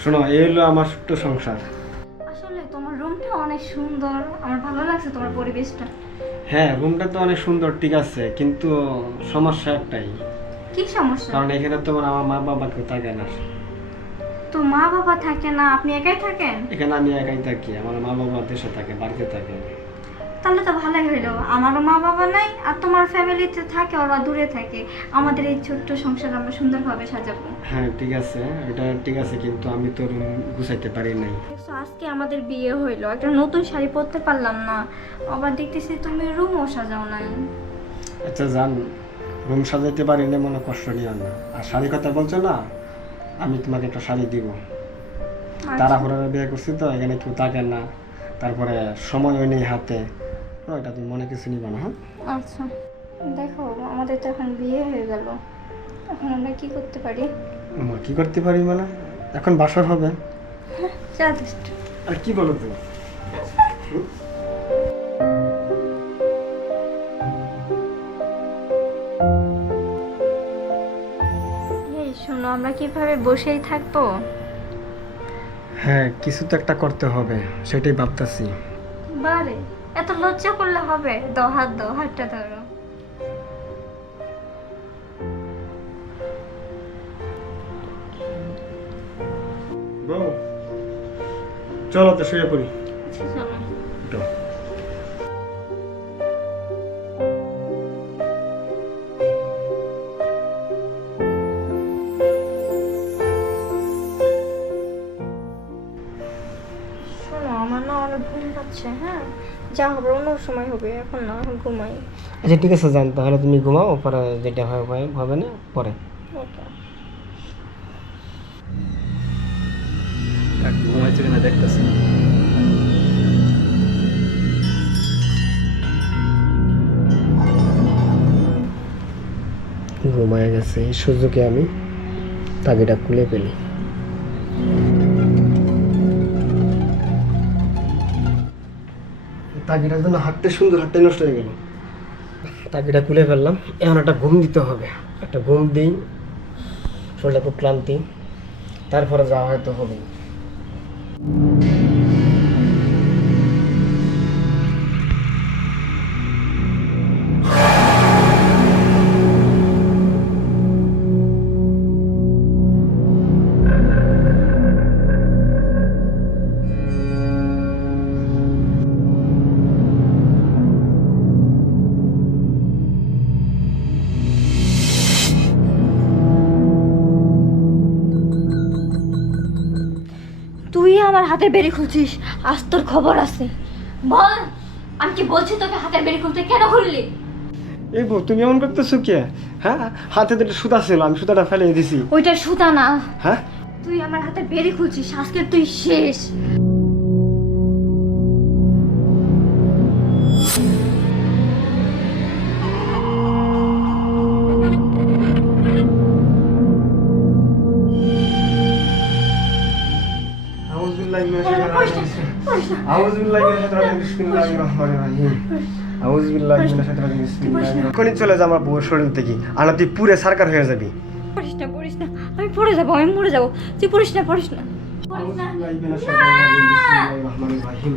শোনো, এই হলো আমার ছোট্ট সংসার। আসলে তোমার রুমটা অনেক সুন্দর, আমার ভালো লাগছে তোমার পরিবেশটা। হ্যাঁ, রুমটা তো অনেক সুন্দর, ঠিক আছে, কিন্তু সমস্যা একটাই। কি সমস্যা? কারণ এখানে তোমার আমার মা বাবা কেউ থাকে না। তো মা বাবা থাকে না, আপনি একাই থাকেন? এখানে আমি একাই থাকি, আমার মা বাবা দেশে থাকে, বাড়িতে থাকে। তাহলে তো ভালোই হইলো, আমারও মা বাবা নাই আর তোমার ফ্যামিলিতে থাকে, ওরা দূরে থাকে। আমাদের এই ছোট্ট সংসার আমরা সুন্দরভাবে সাজাবো। হ্যাঁ ঠিক আছে, এটা ঠিক আছে, কিন্তু আমি তো রুম গুছাইতে পারি নাই। দেখছো, আজকে আমাদের বিয়ে হইলো, একটা নতুন শাড়ি পরতে পারলাম না, আবার দেখতেছি তুমি রুমও সাজাও নাই। আচ্ছা জান, রুম সাজাইতে পারি না মনে কষ্ট নিও না। আর শাড়ির কথা বলছো না, আমি তোমাকে একটা শাড়ি দিব। তাড়াহুড়ার বিয়ে করছি তো, এখানে কেউ থাকে না, তারপরে সময়ও নেই হাতে, তো এটা তুমি মনে কিছু নিবা না। হ্যাঁ আচ্ছা, দেখো আমাদের তো এখন বিয়ে হয়ে গেল, এখন আমরা কি করতে পারি? আমরা কি করতে পারি মানে, এখন বাসর হবে। যথেষ্ট। আর কি বলো তুমি? এই শোনো, আমরা কিভাবে বসেই থাকবো? হ্যাঁ, কিছু তো একটা করতে হবে, সেটাই ভাবতেছি। বারে, এত লজ্জা করলে হবে? দাও হাত, দাও হাতটা ধরো। বউ, চলো তো শুয়ে পড়ি। আচ্ছা চলো। উঠো। শোনো, আমার না অনেক ঘুম পাচ্ছে। হ্যাঁ, যা হবে অন্য সময় হবে, এখন না, এখন ঘুমাই। আচ্ছা ঠিক আছে জান, তাহলে তুমি ঘুমাও, পরে যেটা হবে না পরে। ওকে। ঘুমাইছে কিনা দেখতেছি। ঘুমায় গেছে, এই সুযোগে আমি তাগিটা খুলে ফেলি। তাগিটার জন্য হাঁটতে সুন্দর, হাঁটতে নষ্ট হয়ে গেল। তাগিটা খুলে ফেললাম, এখন একটা ঘুম দিতে হবে। একটা ঘুম দিই, শরীরটা খুব ক্লান্তি, তারপরে যাওয়া হয়তো হবে। তুই আমার হাতের বেড়ি খুলছিস, আজ তোর খবর আছে। বল, আমি কি বলছি তোকে হাতের বেড়ি খুলতে, কেন খুললি? এই বউ, তুমি এমন করতেছো কে? হ্যাঁ, হাতে তো একটা সুতা ছিল, আমি সুতাটা ফেলে দিছি। ওইটা সুতা না। হ্যাঁ, তুই আমার হাতের বেড়ি খুলছিস, আজকে তুই শেষ। এখনই চলে যা আমার বউয়ের শরীর থেকে, আর না তুই পুরে সারকার হয়ে যাবি। পড়িস না, পড়িস না, আমি পড়ে যাবো, আমি মরে যাবো। তুই পড়িস না, পড়িস না, পড়িস না। আউযুবিল্লাহি মিনাশ শাইতানির রাজিম, বিসমিল্লাহির রহমানির রহিম।